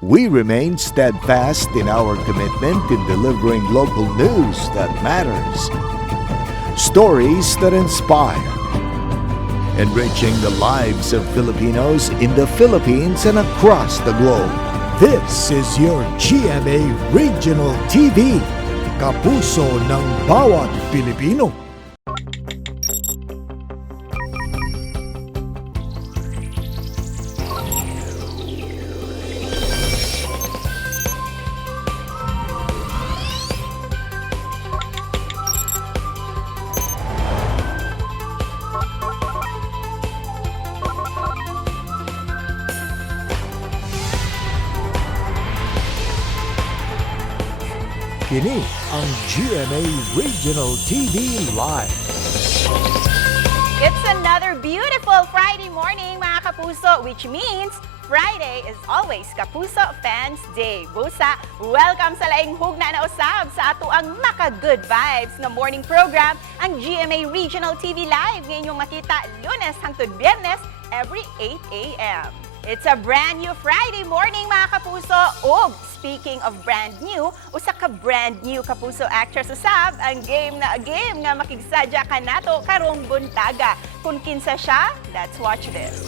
We remain steadfast in our commitment in delivering local news that matters, stories that inspire, enriching the lives of Filipinos in the Philippines and across the globe. This is your GMA Regional TV, kapuso ng bawat Pilipino. Kini ang GMA Regional TV Live. It's another beautiful Friday morning, mga kapuso, which means Friday is always Kapuso Fans Day. Busa, welcome sa laing hugna na usab sa ato ang maka-good vibes na morning program, ang GMA Regional TV Live. Ngayon yung makita Lunes hangtod Biyernes every 8 a.m. It's a brand new Friday morning, mga kapuso. O, speaking of brand new, usa ka brand new kapuso actress usab ang game nga makigsadya ka nato karong buntaga. Kung kinsa siya, let's watch this.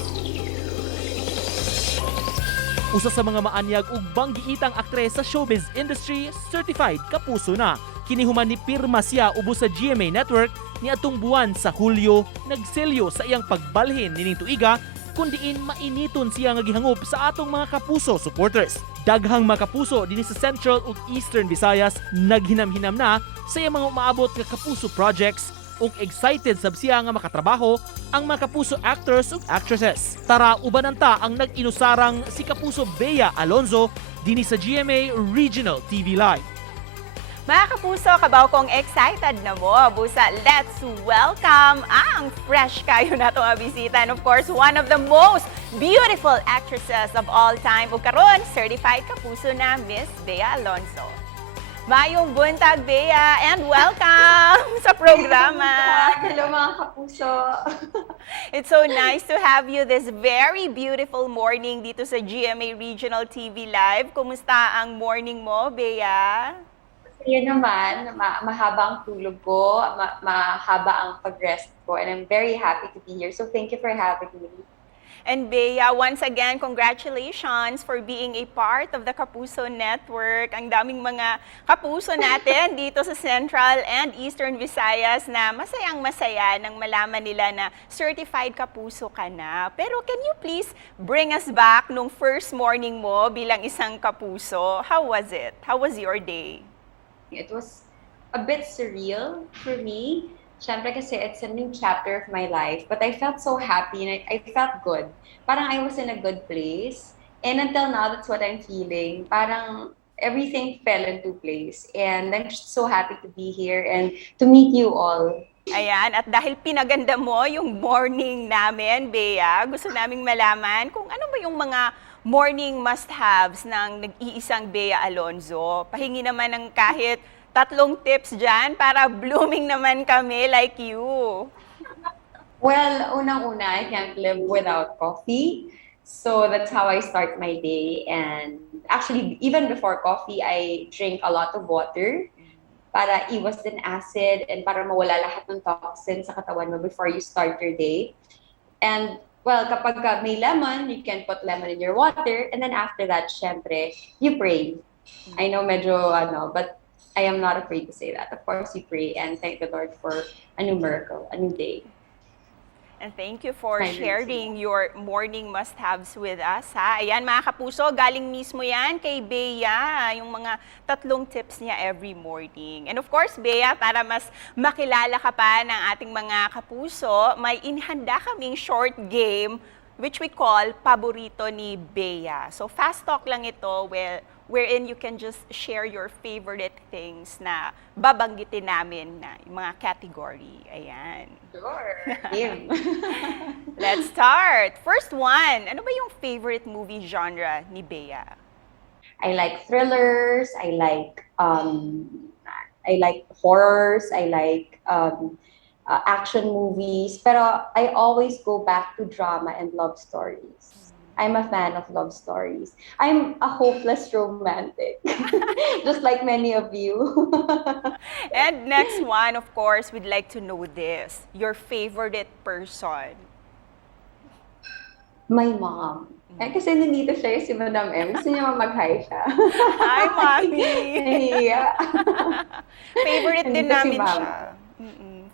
Usa sa mga maanyag ug banggiitang aktres sa showbiz industry, certified kapuso na. Kinihuman ni pirma siya ubos sa GMA Network ni atong buwan sa Hulyo, nagselyo sa iyang pagbalhin nining tuiga kundiin mainiton siya nga gihangop sa atong mga kapuso supporters. Daghang mga kapuso dinhi sa Central ug Eastern Visayas naghinam-hinam na sa iyang mga umaabot nga kapuso projects ug excited sab siya nga makatrabaho ang mga kapuso actors ug actresses. Tara ubanan ta ang nag-inusarang si Kapuso Bea Alonzo dinhi sa GMA Regional TV Live. Mga kapuso, kabaw kong excited na mo. Busa, let's welcome ang fresh kayo na itong bisita. And of course, one of the most beautiful actresses of all time. O karon, certified kapuso na Miss Bea Alonzo. Mayong buntag, Bea, and welcome sa programa. Hello mga kapuso. It's so nice to have you this very beautiful morning dito sa GMA Regional TV Live. Kumusta ang morning mo, Bea? Yan naman, mahaba ang tulog ko, mahaba ang pag-rest ko, and I'm very happy to be here. So thank you for having me. And Bea, once again, congratulations for being a part of the Kapuso Network. Ang daming mga kapuso natin dito sa Central and Eastern Visayas na masayang-masaya nang malaman nila na certified kapuso ka na. Pero can you please bring us back nung first morning mo bilang isang kapuso? How was it? How was your day? It was a bit surreal for me. Siyempre kasi it's a new chapter of my life. But I felt so happy and I felt good. Parang I was in a good place. And until now, that's what I'm feeling. Parang everything fell into place. And I'm just so happy to be here and to meet you all. Ayan, at dahil pinaganda mo yung morning namin, Bea, gusto naming malaman kung ano ba yung mga morning must-haves ng nag-iisang Bea Alonzo. Pahingi naman ng kahit 3 tips dyan para blooming naman kami like you. Well, unang-una, I can't live without coffee. So that's how I start my day. And actually, even before coffee, I drink a lot of water para iwas din acid and para mawala lahat ng toxin sa katawan mo before you start your day. And well, kapag may lemon, you can put lemon in your water. And then after that, syempre, you pray. I know medyo but I am not afraid to say that. Of course, you pray and thank the Lord for a new miracle, a new day. And thank you for sharing your morning must-haves with us, ha? Ayan, mga kapuso, galing mismo yan kay Bea, yung mga 3 tips niya every morning. And of course, Bea, para mas makilala ka pa ng ating mga kapuso, may inhanda kaming short game which we call Paborito ni Bea. So fast talk lang ito, wherein you can just share your favorite things na babanggitin namin na yung mga category. Ayan. Sure. Game. Let's start. First one, ano ba yung favorite movie genre ni Bea? I like thrillers, I like horrors, I like action movies, pero I always go back to drama and love stories. I'm a fan of love stories. I'm a hopeless romantic, just like many of you. And next one, of course, we'd like to know this. Your favorite person. My mom. Kasi nandito siya si Madam M. Gusto niya mag-hi siya. Hi, Mami! Nahihiya. Favorite din Nandito si namin Mama. siya.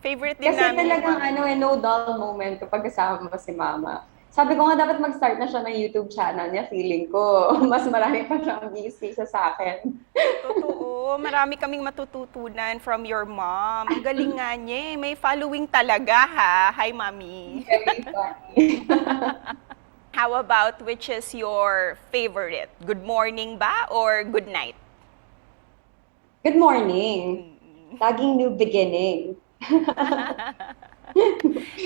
Favorite din Kasi namin yung talagang Mami. no dull moment kapag kasama mo si Mama. Sabi ko nga dapat mag-start na siya ng YouTube channel niya. Feeling ko, mas marami pa siyang views kaysa sa akin. Totoo, marami kaming matututunan from your mom. Ang galing nga niya eh. May following talaga ha. Hi, Mami. Very funny. How about which is your favorite? Good morning ba or good night? Good morning. Laging new beginning.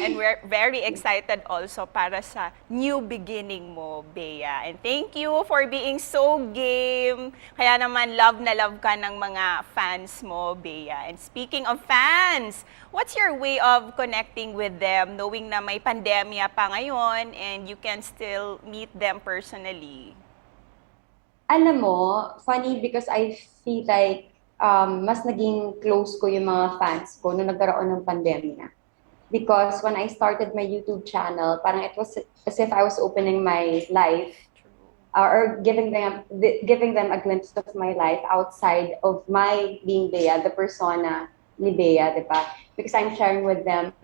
And we're very excited also para sa new beginning mo, Bea. And thank you for being so game. Kaya naman love na love ka ng mga fans mo, Bea. And speaking of fans, what's your way of connecting with them knowing na may pandemya pa ngayon and you can still meet them personally? Alam mo, funny because I feel like mas naging close ko yung mga fans ko nung nagkaroon ng pandemya. Because when I started my YouTube channel, parang it was as if I was opening my life or giving them a glimpse of my life outside of my being Bea, the persona ni Bea, di ba? Because I'm sharing with them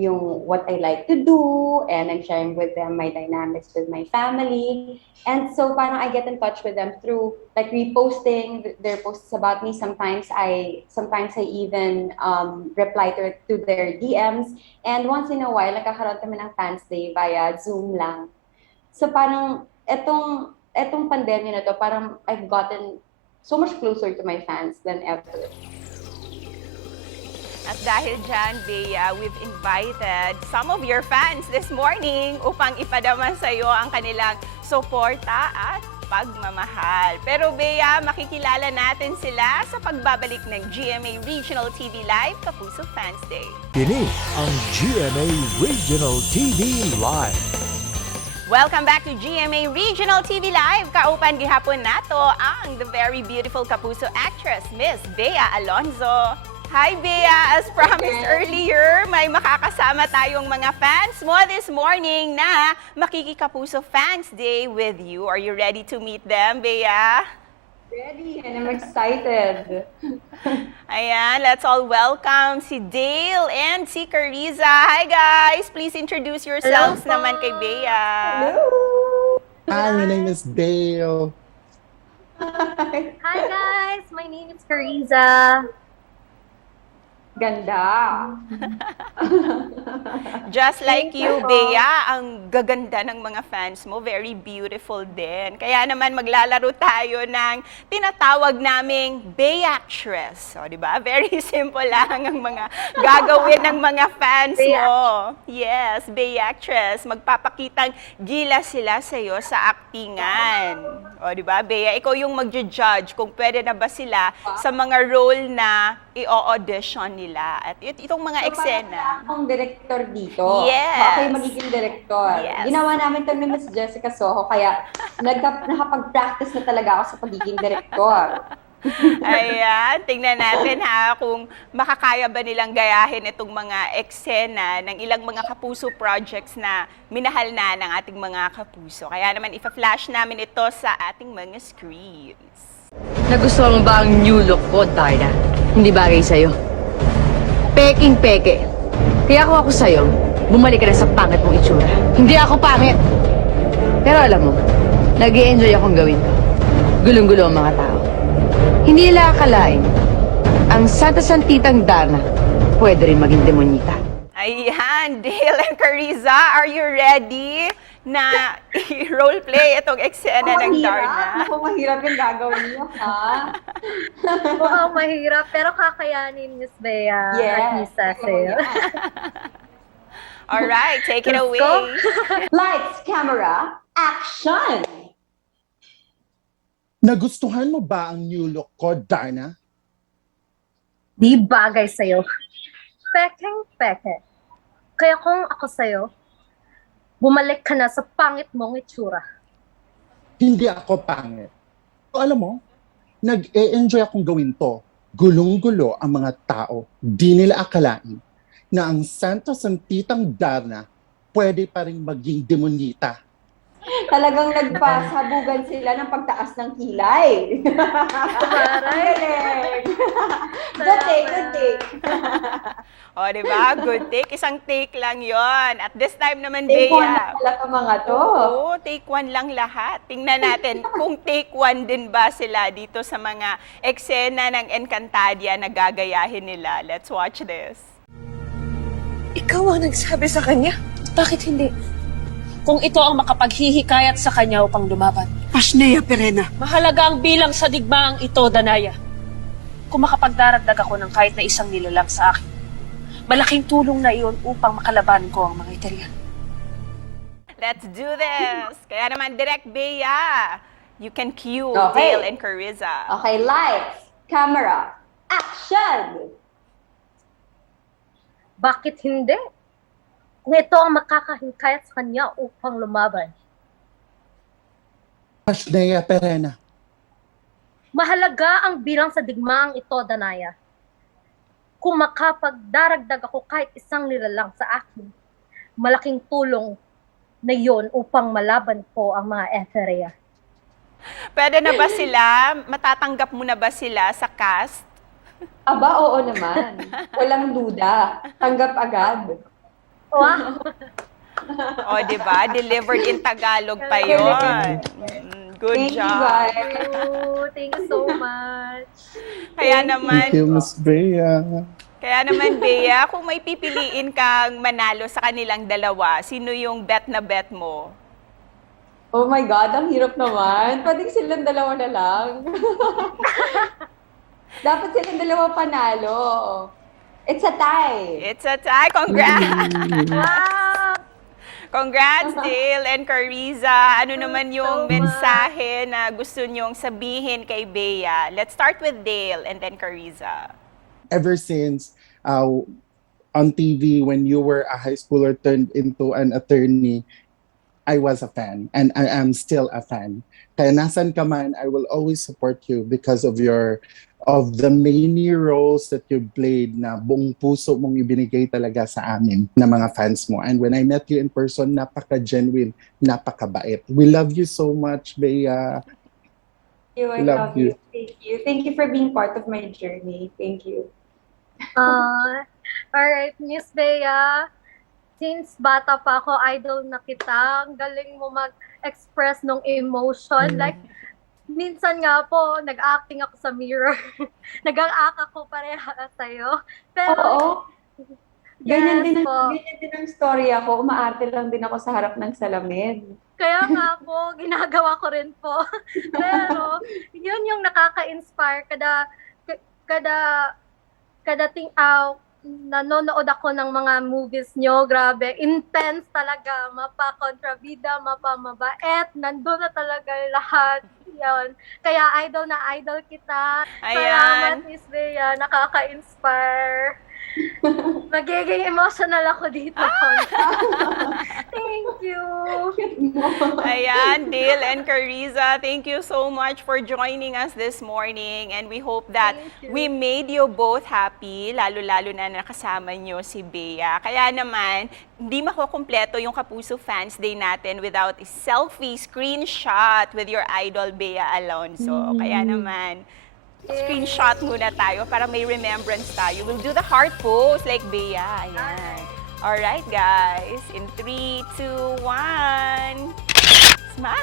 yung what I like to do, and I'm sharing with them my dynamics with my family. And so parang I get in touch with them through like reposting their posts about me. Sometimes I even reply to their DMs. And once in a while, nagkakaroon kami ng fans day via Zoom lang. So parang etong pandemya na to, parang I've gotten so much closer to my fans than ever. At dahil dyan, Bea, we've invited some of your fans this morning upang ipadama sa iyo ang kanilang suporta at pagmamahal. Pero Bea, makikilala natin sila sa pagbabalik ng GMA Regional TV Live Kapuso Fans Day. Kini ang GMA Regional TV Live. Welcome back to GMA Regional TV Live. Kaupan gihapon nato ang the very beautiful Kapuso actress, Miss Bea Alonzo. Hi, Bea! As promised earlier, may makakasama tayong mga fans mo this morning na makikikapuso Fans Day with you. Are you ready to meet them, Bea? Ready, and I'm excited. Ayan, let's all welcome si Dale and si Cariza. Hi, guys! Please introduce yourselves naman kay Bea. Hello! Hi, my name is Dale. Hi guys, my name is Cariza. Ganda. Just like Thank you, you. Bea, ang gaganda ng mga fans mo. Very beautiful din. Kaya naman maglalaro tayo ng tinatawag naming Beactress. O, di ba? Very simple lang ang mga gagawin ng mga fans mo. Yes, Beactress. Magpapakitang gila sila sa iyo sa aktingan. O, di ba? Bea, ikaw yung magja-judge kung pwede na ba sila sa mga role na i-audition nila. At itong mga eksena. Akong director dito. Yes. Ako yung magiging director. Yes. Ginawa namin ito ni Miss Jessica Soho, kaya nakapag-practice na talaga ako sa pagiging director. Ayan, tingnan natin ha kung makakaya ba nilang gayahin itong mga eksena ng ilang mga kapuso projects na minahal na ng ating mga kapuso. Kaya naman ipa-flash namin ito sa ating mga screens. Nagustuhan mo ba ang new look ko, Darna? Hindi bagay sa'yo. Peking-peke. Kaya ako sa'yo, bumalik ka na sa pangit mong itsura. Hindi ako pangit! Pero alam mo, nag-i-enjoy akong gawin to. Gulong-gulo ang mga tao. Hindi nila akalain, ang Santa Santitang Darna, pwede rin maging demonyita. Ayan, Dale and Cariza, are you ready na i-roleplay itong eksena ng Darna? Ako mahirap yung gagawin niyo, ha? Mukhang mahirap, pero kakayanin, Miss Bea. At Miss Cecil. Alright, take it Let's away. go. Lights, camera, action! Nagustuhan mo ba ang new look ko, Darna? Di bagay sa'yo. Pekeng-peke. Kaya kung ako sa'yo, bumalik ka na sa pangit mong itsura. Hindi ako pangit. So, alam mo, nag-e-enjoy akong gawin to. Gulong-gulo ang mga tao. Di nila akalain na ang Santos ang Titang Darna pwede pa rin maging demonita. Talagang nagpasabugan sila ng pagtaas ng kilay. Galing. Good take, good take. O, di ba? Good take. Isang take lang yon. At this time naman, Take one Bea. na pala itong mga to. Oo, take one lang lahat. Tingnan natin kung take one din ba sila dito sa mga eksena ng Encantadia na gagayahin nila. Let's watch this. Ikaw ang nagsabi sa kanya. Bakit hindi? Kung ito ang makapaghihikayat sa kanya upang lumaban. Pasnea Perena. Mahalaga ang bilang sa digmaang ito, Danaya. Kung makapagdaragdag ako ng kahit na isang nilalang sa akin, malaking tulong na iyon upang makalaban ko ang mga Italyan. Let's do this. Kaya naman, Direct Bea, you can cue Okay. Dale and Carissa. Okay, lights, camera, action! Bakit hindi? Kung ito ang makakahikayat sa kanya upang lumaban. Pasnea Perena. Mahalaga ang bilang sa digmaang ito, Danaya. Kung makapagdaragdag ako kahit isang nilalang sa akin, malaking tulong na yon upang malaban ko ang mga Etherea. Pwede na ba sila? Matatanggap mo na ba sila sa cast? Aba, oo naman. Walang duda. Tanggap agad. Wow! O, di ba? Delivered in Tagalog pa yun. Good Thank you, job. guys. Thank you so much. Kaya Thank naman, you, Miss Bea. Bea, kung may pipiliin kang manalo sa kanilang dalawa, sino yung bet na bet mo? Oh my God, ang hirap naman. Pwedeng silang dalawa na lang. Dapat silang dalawa panalo. It's a tie. It's a tie. Congrats! Wow! Congrats, Dale and Carissa. Ano naman yung mensahe na gusto nyong sabihin kay Bea? Let's start with Dale and then Carissa. Ever since on TV, when you were a high schooler turned into an attorney, I was a fan and I am still a fan. Kaya nasan ka man, I will always support you because of the many roles that you played na buong puso mong ibinigay talaga sa amin na mga fans mo. And when I met you in person, napaka-genuine, napakabait. We love you so much, Bea. I love you. Thank you. Thank you for being part of my journey. Thank you. Alright, Miss Bea. Since bata pa ako, idol na kita. Ang galing mo mag-express ng emotion. Like, minsan nga po, nag-acting ako sa mirror. Nag-act ako pareha sa'yo. Pero, Oo. Ganyan din po. ang story ako. Umaarte lang din ako sa harap ng salamin. Kaya nga po, ginagawa ko rin po. Pero, yun yung nakaka-inspire. Kada nanonood ako ng mga movies nyo, grabe, intense talaga, mapa-kontrabida, mapa-mabait, nandun na talaga lahat. Yan. Kaya idol na idol kita. Ayan. Salamat, Miss Bea, nakaka-inspire. Magiging emotional ako dito. Thank you. Ayan, Dale and Carissa, thank you so much for joining us this morning. And we hope that Thank you. we made you both happy, lalo-lalo na nakasama nyo si Bea. Kaya naman, hindi makukumpleto yung Kapuso Fans Day natin without a selfie screenshot with your idol, Bea Alonzo. Kaya naman, screenshot muna tayo para may remembrance tayo. We'll do the heart pose like Bea. Ayan. Alright, guys. In 3, 2, 1. Smile!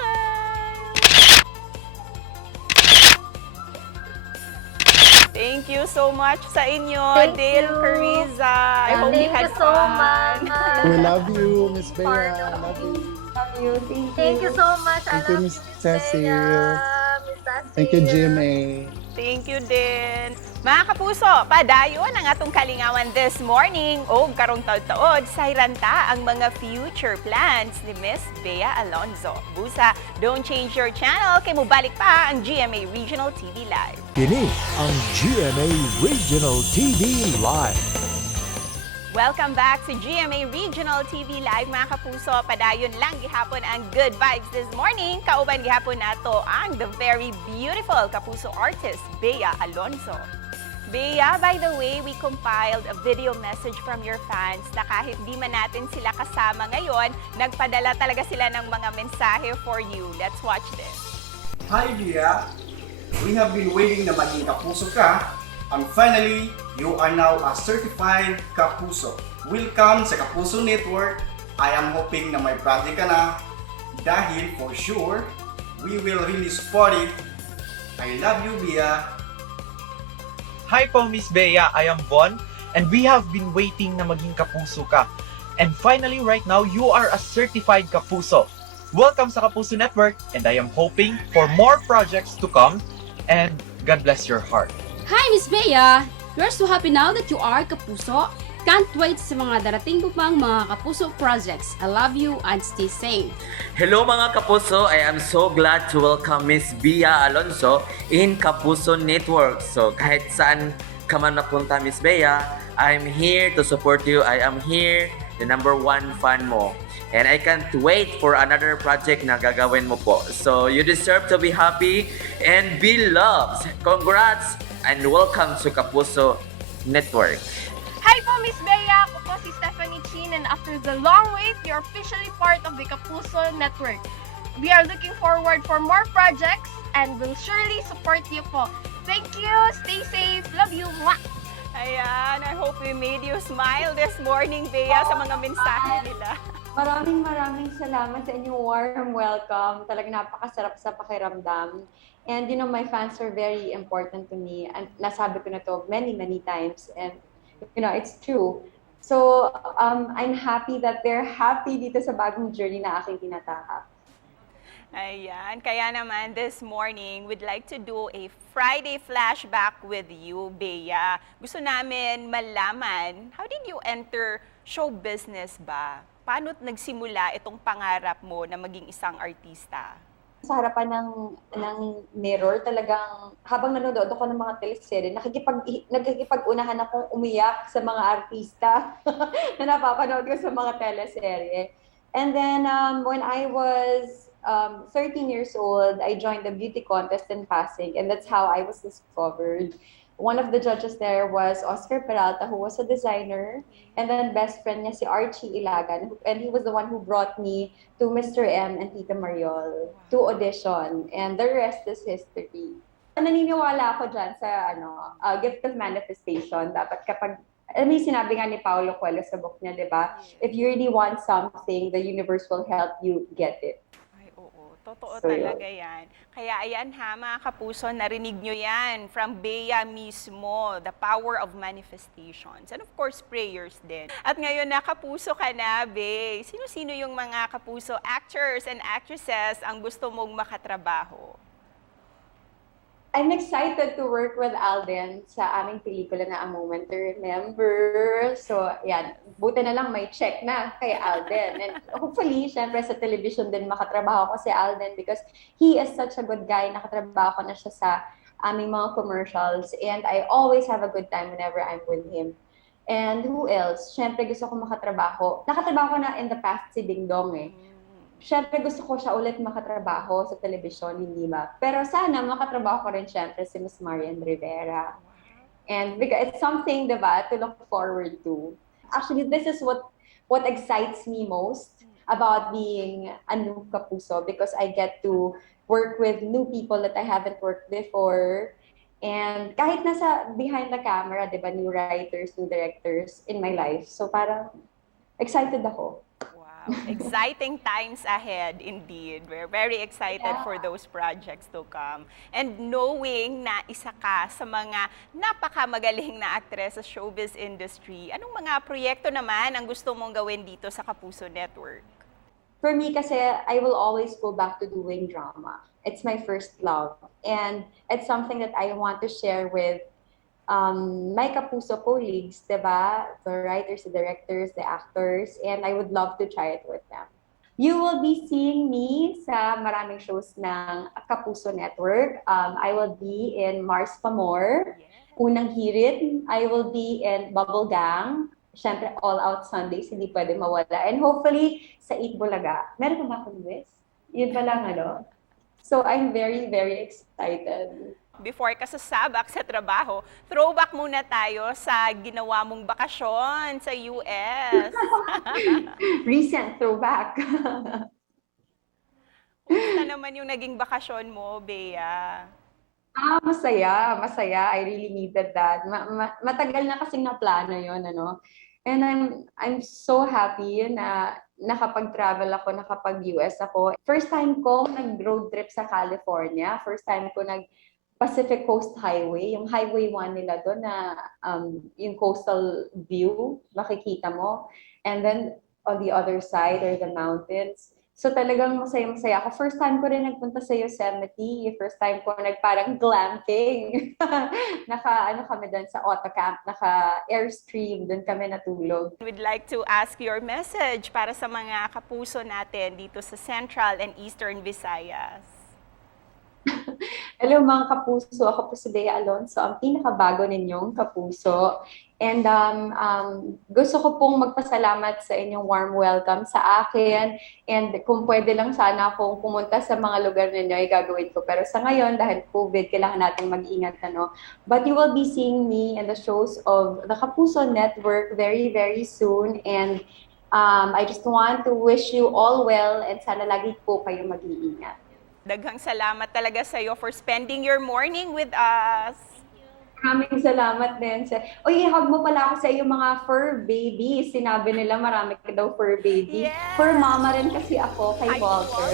Thank you so much sa inyo, Thank Dale, you. Carissa. I hope you Thank had you so fun. much. We love you, Miss Bea. Part of Love you. Love you. Thank you. Thank you so much. I Thank you, love Miss Miss Cecil. Bea, Miss Cecil. Thank you, Jimmy. Thank you din. Mga kapuso, padayon ang atong kalingawan this morning o karong taod-taod sa hiranta ang mga future plans ni Miss Bea Alonzo. Busa, don't change your channel kay mubalik pa ang GMA Regional TV Live. Kini ang GMA Regional TV Live. Welcome back to GMA Regional TV Live mga kapuso. Padayon lang gihapon ang good vibes this morning. Kauban gihapon nato ang the very beautiful kapuso artist, Bea Alonzo. Bea, by the way, we compiled a video message from your fans na kahit di man natin sila kasama ngayon, nagpadala talaga sila ng mga mensahe for you. Let's watch this. Hi Bea, we have been waiting na maging kapuso ka. And finally, you are now a certified Kapuso. Welcome sa Kapuso Network. I am hoping na may project ka na dahil for sure, we will really support it. I love you, Bea. Hi po, Miss Bea. I am Von, and we have been waiting na maging Kapuso ka. And finally, right now, you are a certified Kapuso. Welcome sa Kapuso Network, and I am hoping for more projects to come, and God bless your heart. Hi, Miss Bea! We're so happy now that you are Kapuso. Can't wait sa mga darating po pang mga Kapuso projects. I love you and stay safe. Hello mga Kapuso! I am so glad to welcome Miss Bea Alonzo in Kapuso Network. So kahit saan ka man napunta, Miss Bea, I'm here to support you. I am here, the #1 fan mo. And I can't wait for another project na gagawin mo po. So you deserve to be happy and be loved. Congrats and welcome to Kapuso Network. Hi po, Miss Bea! Ako po si Stephanie Chin, and after the long wait, you're officially part of the Kapuso Network. We are looking forward for more projects and will surely support you po. Thank you! Stay safe! Love you! Mwah! Ayan, I hope we made you smile this morning, Bea, sa mga mensahe nila. Maraming salamat sa inyong warm welcome. Talagang napakasarap sa pakiramdam. And you know, my fans are very important to me. And nasabi ko na to many times. And you know, it's true. So, I'm happy that they're happy dito sa bagong journey na aking tinatahak. Ayan, kaya naman this morning, we'd like to do a Friday flashback with you, Bea. Gusto namin malaman, how did you enter show business ba? Paano't nagsimula itong pangarap mo na maging isang artista? Sa harapan ng mirror, talagang habang nanonood ako ng mga teleserye, nagkikipag-unahan akong umiyak sa mga artista na napapanood ko sa mga teleserye. And then when I was 13 years old, I joined the beauty contest in Pasig, and that's how I was discovered. One of the judges there was Oscar Peralta, who was a designer, and then best friend niya si Archie Ilagan, and he was the one who brought me to Mr. M and Tita Mariol to audition, and the rest is history. Naniniwala ako dyan sa gift of manifestation. Dapat kapag, may sinabi nga ni Paulo Coelho sa book niya, di ba? If you really want something, the universe will help you get it. Totoo talaga yan. Kaya ayan ha, mga kapuso, narinig nyo yan from Bea mismo, the power of manifestations. And of course, prayers din. At ngayon na kapuso ka na, Bea. Sino-sino yung mga kapuso actors and actresses ang gusto mong makatrabaho? I'm excited to work with Alden sa aming pelikula na A Moment to Remember. So, yan. Buti na lang may check na kay Alden. And hopefully, syempre sa television din makatrabaho ko si Alden because he is such a good guy. Nakatrabaho ko na siya sa aming mga commercials. And I always have a good time whenever I'm with him. And who else? Syempre gusto ko makatrabaho. Nakatrabaho ko na in the past si Ding Dong eh. Siyempre gusto ko siya ulit makatrabaho sa telebisyon, hindi ba? Pero sana makatrabaho ko rin siyempre si Miss Marian Rivera. And because it's something, diba, to look forward to. Actually, this is what excites me most about being a new Kapuso because I get to work with new people that I haven't worked before. And kahit nasa behind the camera, diba, new writers, new directors in my life. So parang excited ako. Exciting times ahead indeed. We're very excited for those projects to come. And knowing na isa ka sa mga napakamagaling na aktres sa showbiz industry, anong mga proyekto naman ang gusto mong gawin dito sa Kapuso Network? For me kasi, I will always go back to doing drama. It's my first love. And it's something that I want to share with my Kapuso colleagues, diba? The writers, the directors, the actors, and I would love to try it with them. You will be seeing me sa maraming shows ng Kapuso Network. I will be in Mars Pa More, Unang Hirit. I will be in Bubble Gang. syempre all out Sundays, hindi pwede mawala. And hopefully, sa Eat Bulaga, meron pa ba akong Luis? Yun pa lang, ano? So I'm very, very excited. Before ka sasabak sa trabaho, throwback muna tayo sa ginawa mong bakasyon sa US. Recent throwback. Kumusta naman yung naging bakasyon mo, Bea? Masaya, masaya. I really needed that. Matagal na kasing naplano yun, ano? And I'm so happy na nakapag-travel ako, nakapag-US ako. First time ko nag-road trip sa California. First time ko Pacific Coast Highway, yung Highway 1 nila doon na yung coastal view, makikita mo. And then on the other side are the mountains. So talagang masaya-masaya ako. First time ko rin nagpunta sa Yosemite. First time ko parang glamping. Naka kami doon sa Autocamp, naka-airstream, doon kami natulog. We'd like to ask your message para sa mga kapuso natin dito sa Central and Eastern Visayas. Hello mga kapuso, ako po si Bea Alonso, ang pinakabago ninyong kapuso. And gusto ko pong magpasalamat sa inyong warm welcome sa akin. And kung pwede lang sana akong pumunta sa mga lugar ninyo, ay gagawin ko. Pero sa ngayon, dahil COVID, kailangan natin mag-ingat. But you will be seeing me in the shows of the Kapuso Network very, very soon. And I just want to wish you all well and sana lagi po kayo mag-iingat. Daghang salamat talaga sa iyo for spending your morning with us. Maraming salamat din. Uy, ihag mo pala ako sa iyo mga fur babies. Sinabi nila marami ka daw fur baby. Yes! Fur mama rin kasi ako kay Walter.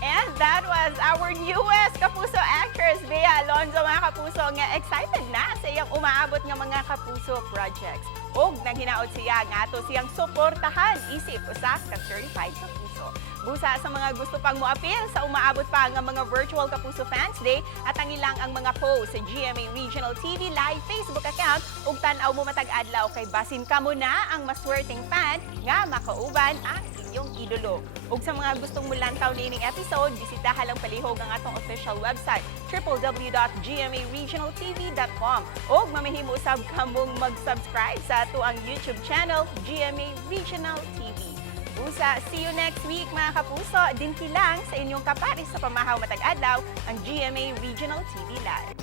And that was our newest Kapuso actress, Bea Alonso. Mga kapuso, nga excited na sa iyang umaabot nga mga Kapuso projects. Og naghinaot siya nga to siyang suportahan isip usa ka certified Kapuso. Busa sa mga gusto pang moapil sa umaabot pa nga mga virtual Kapuso Fans Day at ang ilang ang mga post sa GMA Regional TV Live Facebook account ug tan-aw mo matag adlaw kay basin kamo na ang maswerteng fan nga makauban ang inyong idolo. Ug sa mga gustong mulantaw nining episode, bisitahan lang palihog ang atong official website www.gmaregionaltv.com ug mamahimo usab kamong mag-subscribe sa ato ang YouTube channel GMA Regional TV. Usa, see you next week mga kapuso. Dinhi lang sa inyong kaparis sa pamahaw matag adlaw ang GMA Regional TV Live.